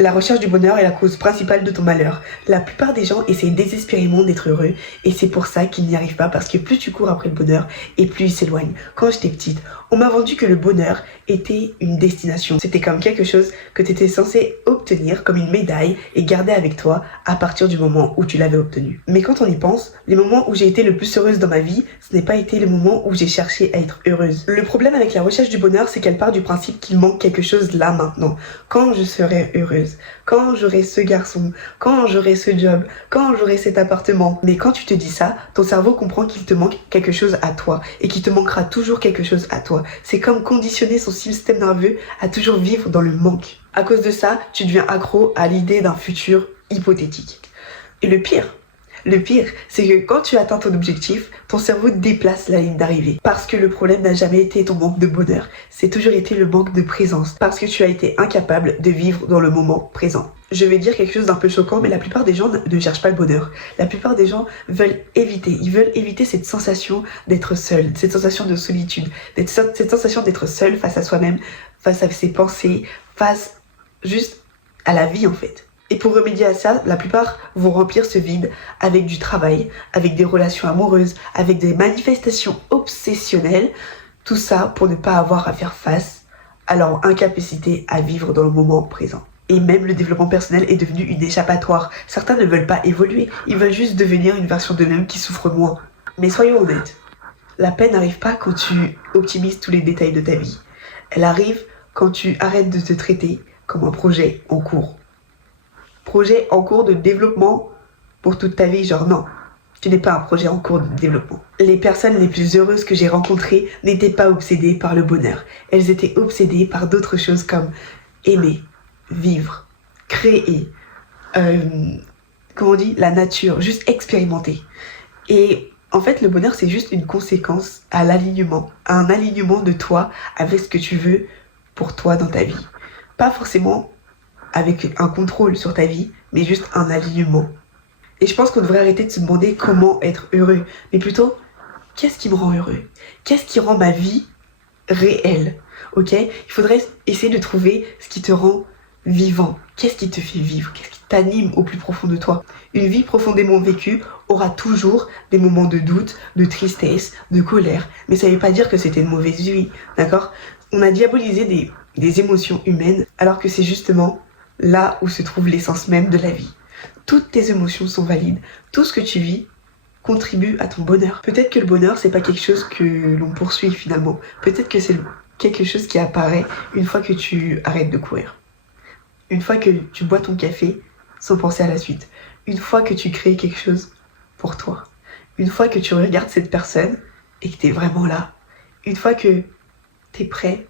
La recherche du bonheur est la cause principale de ton malheur. La plupart des gens essayent désespérément d'être heureux et c'est pour ça qu'ils n'y arrivent pas parce que plus tu cours après le bonheur et plus il s'éloigne. Quand j'étais petite, on m'a vendu que le bonheur était une destination. C'était comme quelque chose que tu étais censé obtenir comme une médaille et garder avec toi à partir du moment où tu l'avais obtenu. Mais quand on y pense, les moments où j'ai été le plus heureuse dans ma vie, ce n'est pas été les moments où j'ai cherché à être heureuse. Le problème avec la recherche du bonheur, c'est qu'elle part du principe qu'il manque quelque chose là maintenant. Quand je serai heureuse, quand j'aurai ce garçon, quand j'aurai ce job, quand j'aurai cet appartement. Mais quand tu te dis ça, ton cerveau comprend qu'il te manque quelque chose à toi et qu'il te manquera toujours quelque chose à toi. C'est comme conditionner son système nerveux à toujours vivre dans le manque. À cause de ça, tu deviens accro à l'idée d'un futur hypothétique. Et le pire, c'est que quand tu atteins ton objectif, ton cerveau déplace la ligne d'arrivée. Parce que le problème n'a jamais été ton manque de bonheur, c'est toujours été le manque de présence. Parce que tu as été incapable de vivre dans le moment présent. Je vais dire quelque chose d'un peu choquant, mais la plupart des gens ne cherchent pas le bonheur. La plupart des gens veulent éviter cette sensation d'être seul, cette sensation de solitude, cette sensation d'être seul face à soi-même, face à ses pensées, face juste à la vie en fait. Et pour remédier à ça, la plupart vont remplir ce vide avec du travail, avec des relations amoureuses, avec des manifestations obsessionnelles. Tout ça pour ne pas avoir à faire face à leur incapacité à vivre dans le moment présent. Et même le développement personnel est devenu une échappatoire. Certains ne veulent pas évoluer, ils veulent juste devenir une version d'eux-mêmes qui souffre moins. Mais soyons honnêtes, la paix n'arrive pas quand tu optimises tous les détails de ta vie. Elle arrive quand tu arrêtes de te traiter comme un projet en cours. Projet en cours de développement pour toute ta vie, genre non, tu n'es pas un projet en cours de développement. Les personnes les plus heureuses que j'ai rencontrées n'étaient pas obsédées par le bonheur. Elles étaient obsédées par d'autres choses comme aimer, vivre, créer, la nature, juste expérimenter. Et en fait, le bonheur, c'est juste une conséquence à l'alignement, à un alignement de toi avec ce que tu veux pour toi dans ta vie. Pas forcément avec un contrôle sur ta vie, mais juste un alignement. Et je pense qu'on devrait arrêter de se demander comment être heureux, mais plutôt, qu'est-ce qui me rend heureux? Qu'est-ce qui rend ma vie réelle? Ok? Il faudrait essayer de trouver ce qui te rend vivant. Qu'est-ce qui te fait vivre? Qu'est-ce qui t'anime au plus profond de toi? Une vie profondément vécue aura toujours des moments de doute, de tristesse, de colère, mais ça ne veut pas dire que c'était une mauvaise vie, d'accord? On a diabolisé des émotions humaines, alors que c'est justement là où se trouve l'essence même de la vie. Toutes tes émotions sont valides. Tout ce que tu vis contribue à ton bonheur. Peut-être que le bonheur, c'est pas quelque chose que l'on poursuit finalement. Peut-être que c'est quelque chose qui apparaît une fois que tu arrêtes de courir. Une fois que tu bois ton café sans penser à la suite. Une fois que tu crées quelque chose pour toi. Une fois que tu regardes cette personne et que t'es vraiment là. Une fois que t'es prêt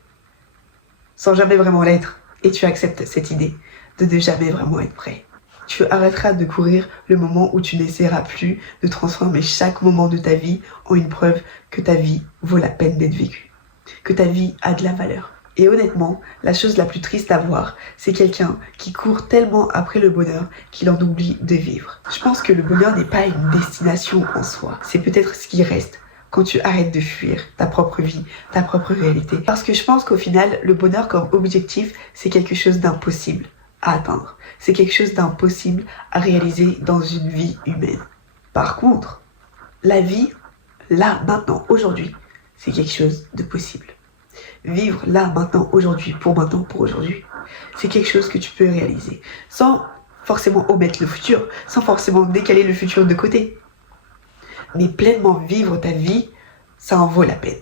sans jamais vraiment l'être et tu acceptes cette idée de ne jamais vraiment être prêt. Tu arrêteras de courir le moment où tu n'essaieras plus de transformer chaque moment de ta vie en une preuve que ta vie vaut la peine d'être vécue, que ta vie a de la valeur. Et honnêtement, la chose la plus triste à voir, c'est quelqu'un qui court tellement après le bonheur qu'il en oublie de vivre. Je pense que le bonheur n'est pas une destination en soi, c'est peut-être ce qui reste quand tu arrêtes de fuir ta propre vie, ta propre réalité. Parce que je pense qu'au final, le bonheur comme objectif, c'est quelque chose d'impossible à atteindre. C'est quelque chose d'impossible à réaliser dans une vie humaine. Par contre, la vie, là, maintenant, aujourd'hui, c'est quelque chose de possible. Vivre là, maintenant, aujourd'hui, pour aujourd'hui, c'est quelque chose que tu peux réaliser. Sans forcément omettre le futur, sans forcément décaler le futur de côté. Mais pleinement vivre ta vie, ça en vaut la peine.